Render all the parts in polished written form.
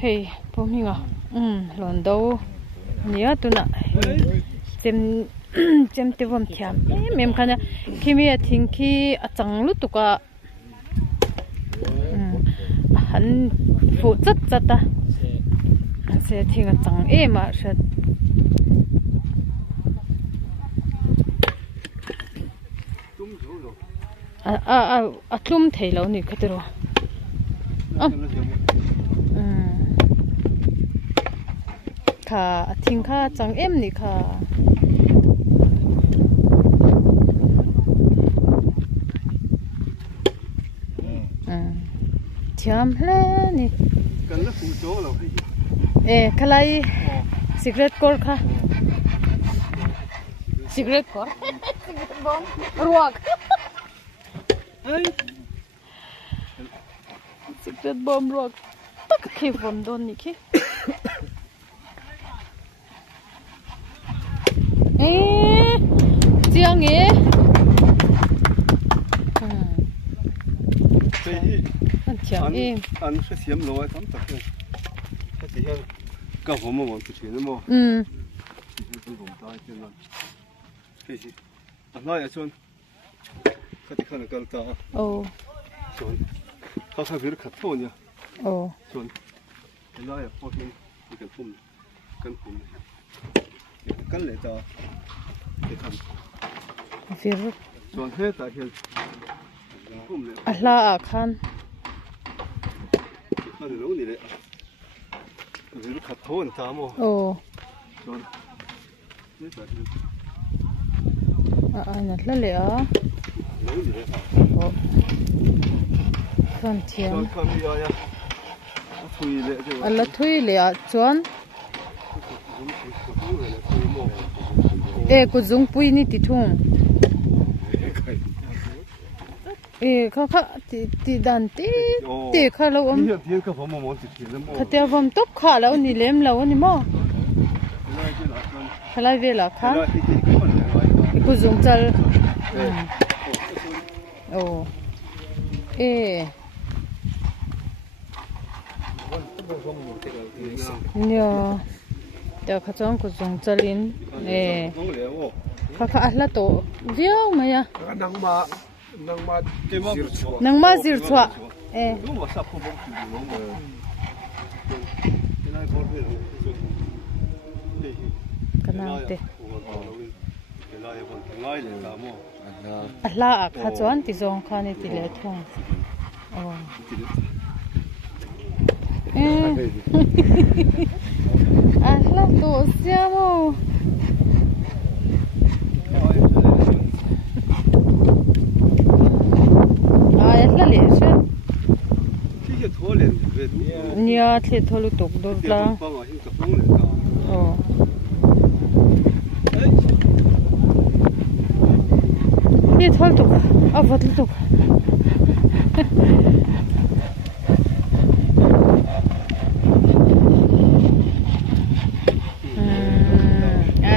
hey pominga lon do nia tuna chem te vom thiam mem khana kimi a thingki a changlu tuka han fu chat chata se thinga chang ema shat a tlum theilo ni khatero kha thingkha chang em ni kha thiam hle ni kan la fu cho lo khalai secret code kha secret code bomb ruak secret bomb ruak tak khi vom don ni khi chiang e chiang e an se siam lo ai tam tak ha ti hian ka vom mo tu thi mo tu vom ta ti na he hi anai a chon khati khana kal ta chon kha vir khat thon ya chon anai a po hin kan phum kan le ta ke khan vir chon he ta hian phum le ahla a khan lo ni le vir khat thon ta mo chon he ta na hla le a lo ni le khan thiam chon kham ya thui le jo ala thui le a chuan ku zung pui ni ti thung kha ti dan ti kha lo ti ka vom mo ti thi le mo khatia vom top kha lo ni lem lo ni mo khalai vela kha ku zung chal nya da kha chong ku zung chalin kha ahla to viau maya nang ma zir chwa lu ma sa phu bong ti lo mo nai ko re kana te nai bon ngai le la mo ahla a kha chuan ti zong kha ni ti le thong ahla to siamo ahla le che ti ye tho le ve du nia the tholu tok dor la pa ma hin ka pong le ka ni thol tok a vat tok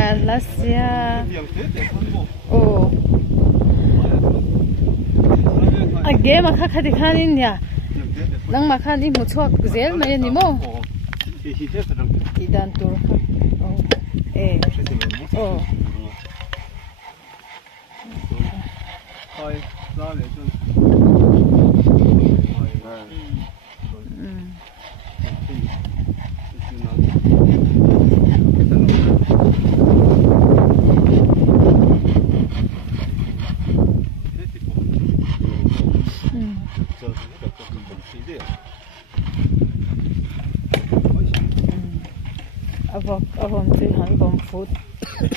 Alasia game ma kha di khanin ya nang ma khan i mu chhuak zel mai ni mo i dan tur la le chon avom ti han bom phut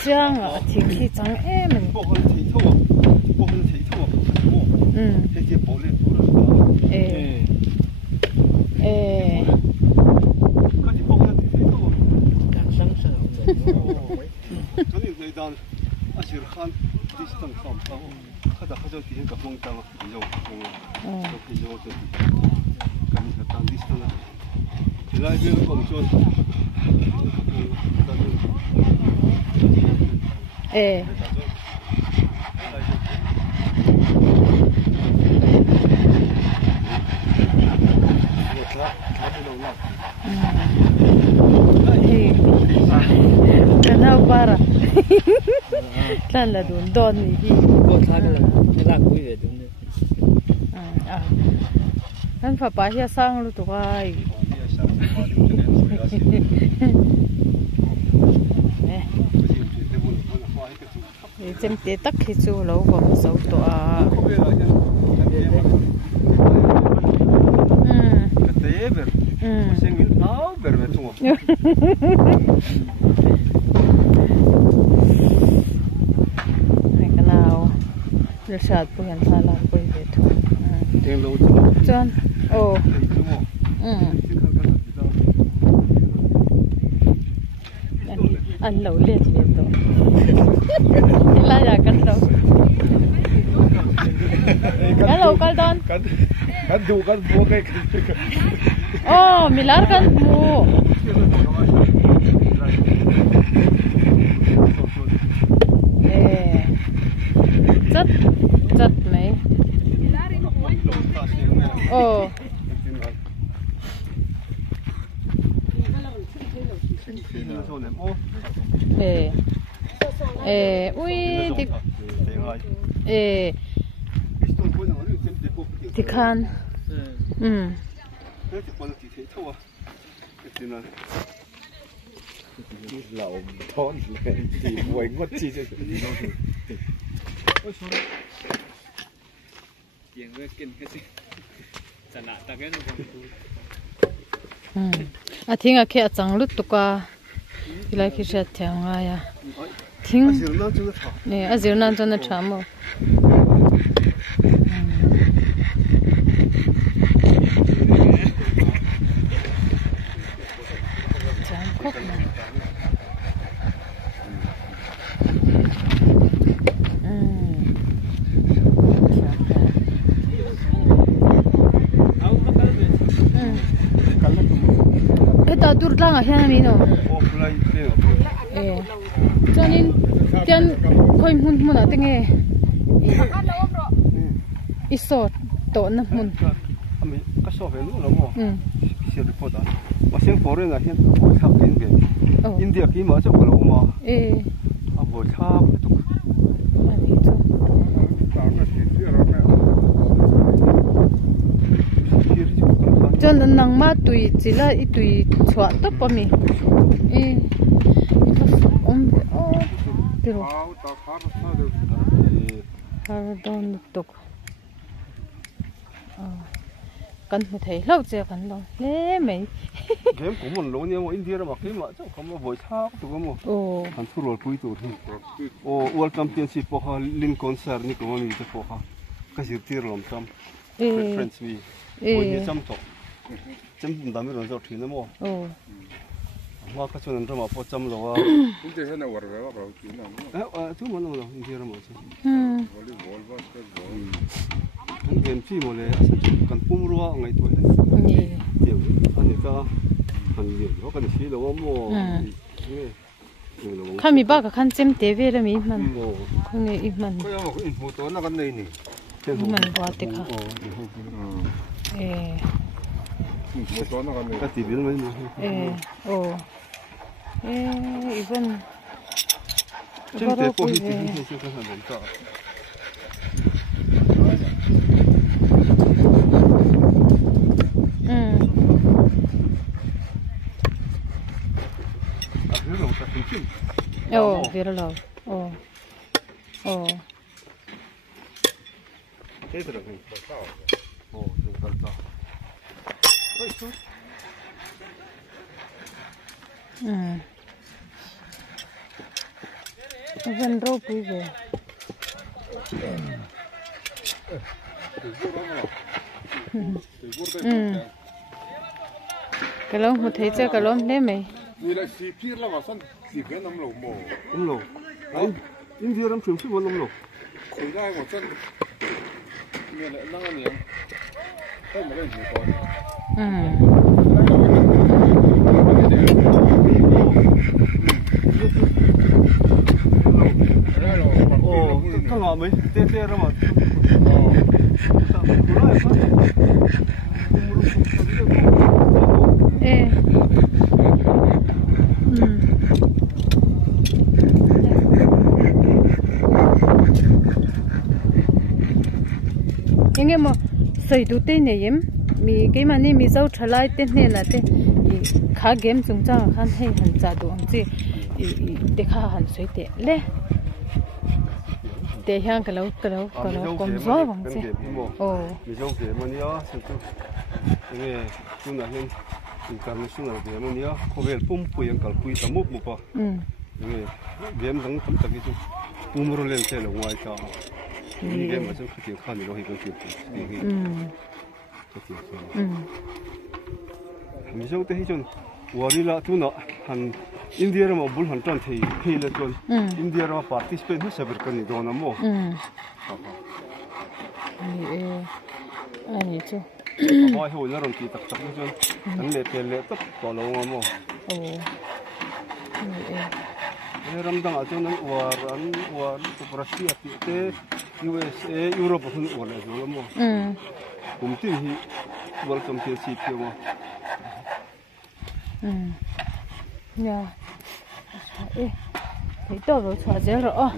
chang a thing khi chang em bo hon thi tho he je bo le tu ra ka ti bo hon thi tho kan sang sang to ni dei dan ashir khan distan kham ta khada khajo ti ka pong ta jo ki jo to kan ka tan distan lai be ko chon kan hau para lan là đồn thì cô thà cái là quý về đúng à anh phải bảo hiệp sang luôn tụi ai chém té tắc khi chú lâu còn sầu tụi cái nào được sạch bữa ăn sao làm bữa về thôi chân ồ ăn lẩu liệt rồi là giờ cắn đâu cái lẩu cái đòn kan du kan mua cái milar kan mua rất rất mấy ui thì khan lẩu thon thì muối ngót chi chứ tiếng với kinh cái gì chả nã ta cái nó thinh à kia chẳng lút tụ qua lại khi sẽ theo ngay à thinh nè azir nan cho nó chạm mà chạm khóc ta dur lang a hian ni no cho nên tiền khơi mun à tiếng nghe isot to na mun cái số về luôn rồi xíu đi phốt à mà xem phốt rồi là hiện tháp đến về India kia mà chắc phải lâu mà à bộ tháp cái tục cho nên năng mà tùy chỉ là ít tùy chọn tốt bao mi pero don tục cần phải thấy lâu chưa cần đâu lẽ mấy game của mình lâu nhiều mà India mà cái mà chắc không có vội tháp tụi nó mà hắn thu rồi cuối tụi World Championship po Lin concert ni cũng mình po cái gì tiền làm xong friends we ôi chăm tổ chăm đam mê rồi rồi thì nó mua mà cái chuyện đó mà po chăm rồi cũng thế này vào rồi vào chuyện nào thứ mà nó là India mà volleyball basketball game chi mà lấy cần phun rùa ngày tuổi tiểu anh ấy ta anh nhiều nó cần xí đâu mua khăn mi ba cái khăn chém té về là mi man không nghe ít man cái mà cái info đó nó cái này nè man quá tiếc ha cái TV nó even chém té po thì cái thằng đó Vira lâu. Thế rồi mình phải sao? Dùng cần sao? Vẫn rau quý về. Cái lông một thấy chưa cái lông đấy mày. Vì là xì phi là vào sân xì cái nấm lẩu mồ. Nấm lẩu. Anh India làm chuyện gì mà nấm lẩu? Khởi ra vào sân. Nghe lại năng ăn Thế mà lên gì còn. Cái ngõ mấy tê ra mà. soi du te ne yem mi ke mani mi zau thalai te ne la te kha game chung cha khan hei han cha du ang chi te kha han soi te le te hyang ka lo kom zo bang chi oh mi zo ke mania se tu nge tu na hen international de mania khovel pum pu yang kal pui tamu mu pa nge game dang tam tak chu pumro len che lo ngai cha ni game ma chu khati khan ni lo hi ko ti mi zo te hi chon wari la tu na han India ra ma bul han tan thei le chon India ra participate hu sabar kan ni do na mo ani chu Boy ho na ron ti tak tak ni chon an le pe le tak to lo nga mo ram dang a chon an war to Russia ti te USA Europe hun wala zo mo kum ti hi welcome to city mo ya thấy to rồi xóa dễ rồi